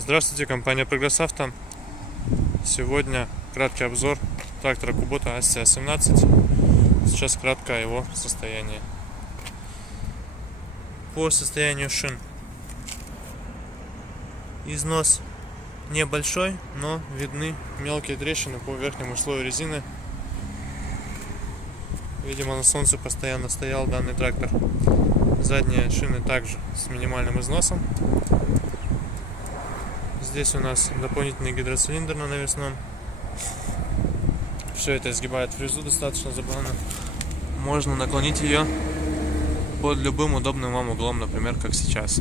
Здравствуйте, компания Прогресс Авто. Сегодня краткий обзор трактора Kubota ASCIA-17. Сейчас кратко о его состоянии. По состоянию шин. Износ небольшой, но видны мелкие трещины по верхнему слою резины. Видимо, на солнце постоянно стоял данный трактор. Задние шины также с минимальным износом. Здесь у нас дополнительный гидроцилиндр на навесном. Все это изгибает фрезу достаточно забавно. Можно наклонить ее под любым удобным вам углом, например, как сейчас.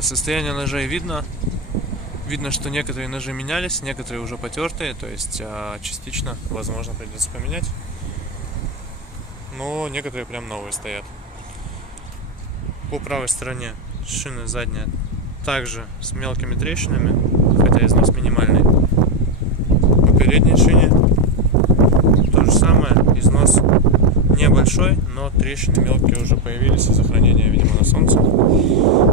Состояние ножей видно. Видно, что некоторые ножи менялись, некоторые уже потертые, то есть частично, возможно, придется поменять. Но некоторые прям новые стоят. По правой стороне шины задняя также с мелкими трещинами, хотя износ минимальный. По передней шине то же самое, износ небольшой, но трещины мелкие уже появились из-за хранения, видимо, на солнце.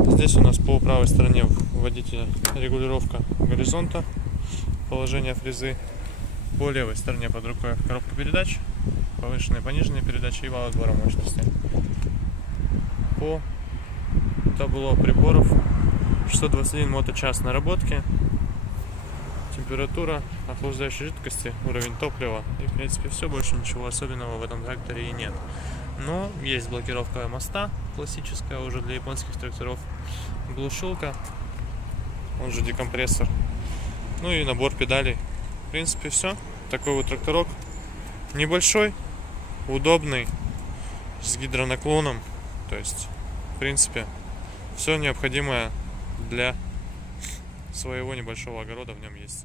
Здесь у нас по правой стороне водителя регулировка горизонта, положение фрезы. По левой стороне под рукой коробка передач, повышенные и пониженные передачи и вал отбора мощности. По табло приборов 621 моточас наработки, температура, охлаждающей жидкости, уровень топлива и в принципе все, больше ничего особенного в этом тракторе и нет. Но есть блокировка моста классическая уже для японских тракторов, глушилка, он же декомпрессор, ну и набор педалей. В принципе все. Такой вот тракторок небольшой, удобный, с гидронаклоном, то есть в принципе все необходимое для своего небольшого огорода в нем есть.